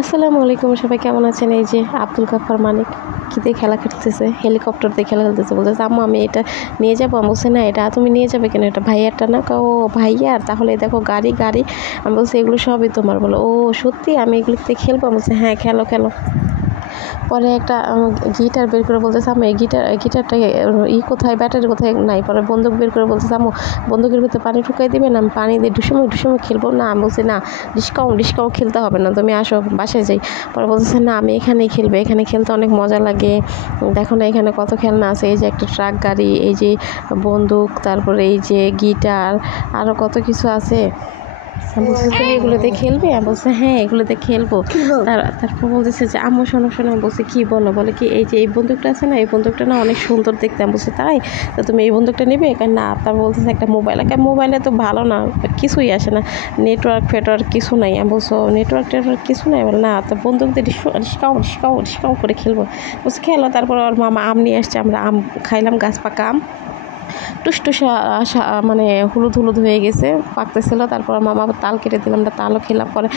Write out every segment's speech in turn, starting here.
আসসালামু আলাইকুম, সবাই কেমন আছেন? এই যে আব্দুল গাফফার মানিক কি দিয়ে খেলা খেলতেছে, হেলিকপ্টার দিয়ে খেলা খেলতেছে। বলতেছে আম্মু আমি এটা নিয়ে যাবো। আমি বলছি না, এটা তুমি নিয়ে যাবে কেন? এটা ভাইয়ারটা না। ও ভাইয়ার, তাহলে দেখো গাড়ি গাড়ি। আমি বলছি এগুলো সবই তোমার। বলো ও সত্যি, আমি এগুলোতে খেলবো? আমি বলছি হ্যাঁ খেলো খেলো। পরে একটা গিটার বের করে বলতেছে আম্মু এই গিটারটা কোথায়, ব্যাটারি কোথায় নাই। পরে বন্দুক বের করে বলতেছে আম্মু বন্দুকের ভিতরে পানি ঢুকাই দিবেন, আমি পানি দিয়ে ডুসুমে খেলবো। না আমি বলছি না, ডিসকাও খেলতে হবে না, তুমি আসো বাসায় যাই। পরে বলতেছে না আমি এখানেই খেলবো, এখানে খেলতে অনেক মজা লাগে। দেখো না এখানে কত খেলনা আছে, এই যে একটা ট্রাক গাড়ি, এই যে বন্দুক, তারপরে এই যে গিটার, আরও কত কিছু আছে। আমি বলছি তুমি এগুলোতে খেলবে? আমি বলছি হ্যাঁ এগুলোতে খেলবো। তারপর বলতেছে যে আম্মু শোনো শোনো। আমি বলছি কি বলো? বলে কি এই যে এই বন্দুকটা আছে না, এই বন্দুকটা না অনেক সুন্দর দেখতে। আমি বলছি তাই? তো তুমি এই বন্দুকটা নেবে? না। তারপর বলতেছে একটা মোবাইলে তো ভালো না, কিছুই আসে না, নেটওয়ার্ক কিছু নাই। আমি বলছো নেটওয়ার্ক কিছু নাই? বলে না। তো বন্দুক দিয়ে ডিসকাউ করে খেলবো। বলছি খেলো। তারপর ওর মামা আম নিয়ে আসছে, আমরা আম খাইলাম, গাছ পাকা আম টুসটুসা মানে হলুদ হয়ে গেছে, পাকতেছিল। তারপর মামা আবার তাল কেটে দিলাম, আমরা তালও খেলাম। পরে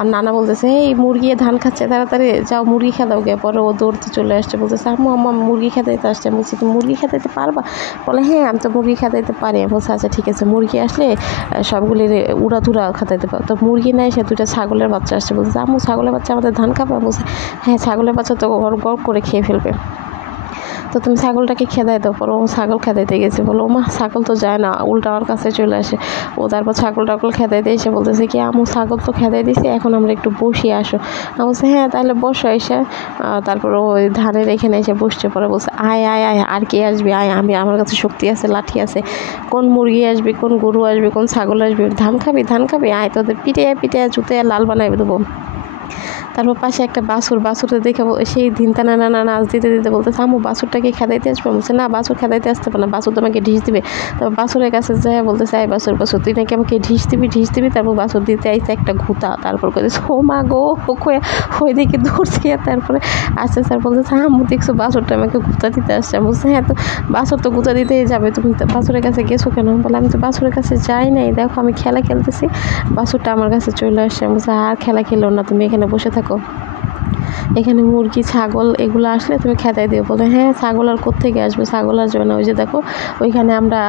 আর নানা বলতেছে এই মুরগি ধান খাচ্ছে, তাড়াতাড়ি যাও মুরগি খেদাও গে। পরে ও দৌড়তে চলে আসছে, বলতেছে আম্মু মুরগি খেদাইতে আসছে। আমি বলছি তুমি মুরগি খেদাইতে পারবা? বলে হ্যাঁ আমি তো মুরগি খেদাইতে পারি। আমি বলছি আচ্ছা ঠিক আছে, মুরগি আসলে সবগুলি উড়াধুরা খেদাইতে পারো। তো মুরগি নেয়, সে দুইটা ছাগলের বাচ্চা আসছে। বলছে আম্মু ছাগলের বাচ্চা আমাদের ধান খাবে? বলছে হ্যাঁ ছাগলের বাচ্চা তো গড় করে খেয়ে ফেলবে, তো তুমি ছাগলটাকে খেদাই দাও। পরে ও ছাগল খেদাইতে গেছে। বলো মা ছাগল তো যায় না, উল্টা আমার কাছে চলে আসে। ও তারপর ছাগল খেদাইতে এসে বলতেছে কি আম্মু ছাগল তো খেদাই দিছি, এখন আমরা একটু বসি আসো। আমি বলছি হ্যাঁ তাহলে বসো এসে। তারপর ওই ধানের এখানে এসে বসছে। পরে বলছে আয় আয় আয়, আর কে আসবে? আয়, আমার কাছে শক্তি আছে, লাঠি আছে। কোন মুরগি আসবে, কোন গরু আসবে, কোন ছাগল আসবে, ধান খাবি আয়, তোদের পিটে জুতে লাল বানাই দেবো। তারপর পাশে একটা বাছুরটা দেখে সেই ধিনতানা নানা নাচ দিতে বলতেছে আম্মু বাছুরটাকে খেদাইতে আসবে? বলছে না বাছুর খেদাইতে আসতে পারে না, বাছুর তোমাকে ঢিস দিবে। তারপর বাছুরের কাছে যায় বলতেছে আয় বাছুর তুই নাকি আমাকে ঢিস দিবি। তারপর বাছুর দিতে আইসে একটা ঘুতা। তারপর বলতেছে ও মা গো, ওই দিকে দৌড়ছে। তারপরে আস্তে স্যার বলতেছে আম্মু দেখছো বাছুরটা আমাকে ঘুতা দিতে আসছে। আমি বলছি হ্যাঁ তো বাছুর তো ঘুতা দিতেই যাবে, তুমি বাছুরের কাছে গেছো কেন? বলে আমি তো বাছুরের কাছে যাই নাই, দেখো আমি খেলা খেলতেছি, বাছুরটা আমার কাছে চলে আসছে। আমি বলছি আর খেলা খেলো না, তুমি এখানে বসে থাকো, এখানে মুরগি ছাগল এগুলো আসলে তুমি খেদাই দিও। বলে হ্যাঁ ছাগল আর কোত্থেকে আসবে, ছাগল আসবে না, ওই যে দেখো ওইখানে আমরা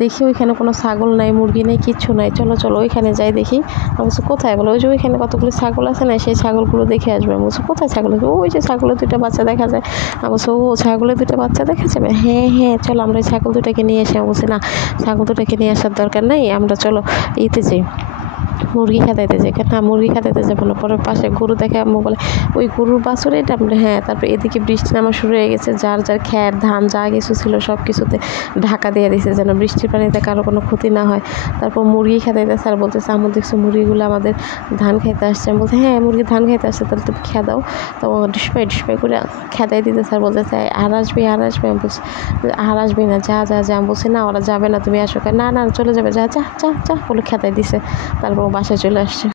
দেখি ওইখানে কোনো ছাগল নাই, মুরগি নেই, কিচ্ছু নাই, চলো ওইখানে যাই দেখি। আমি বলছি কোথায়? বলে ওই যে ওইখানে কতগুলো ছাগল আছে না, সেই ছাগলগুলো দেখে আসবে। আমি বলছি কোথায় ছাগল? ওই যে ছাগলের দুইটা বাচ্চা দেখা যায়। আমি বলছি ও ছাগলের দুইটা বাচ্চা দেখা যাবে? হ্যাঁ চলো আমরা ছাগল দুটাকে নিয়ে আসি। আমি বলছি না ছাগল দুটাকে নিয়ে আসার দরকার নাই, আমরা চলো ইতে যাই, মুরগি খেদাইতে যাই। না মুরগি খেদাইতে যাবো না। পরে পাশে গরু দেখে আম্মু বলে ওই গরুর বাছুর এটা? আমরা হ্যাঁ। তারপর এদিকে বৃষ্টি নামা শুরু হয়ে গেছে, যার খ্যার ধান যা কিছু ছিল সব কিছুতে ঢাকা দিয়ে দিয়েছে যেন বৃষ্টির পানিতে কারো কোনো ক্ষতি না হয়। তারপর মুরগি খেদাইতে স্যার বলতেছে আম্মু দেখছো মুরগিগুলো আমাদের ধান খাইতে আসছে। আমি বলতে হ্যাঁ মুরগি ধান খাইতে আসছে, তাহলে তুমি খেদাও। তো ডিসপাই করে খেদাই দিতে স্যার বলতেছে আর আসবি। আমি বলছি আর আসবি না, যা আমি বলছি না ওরা যাবে না, তুমি আসো। না চলে যাবে, যা বলে খেদাই দিছে। তারপর বাসায় চলে আসছে।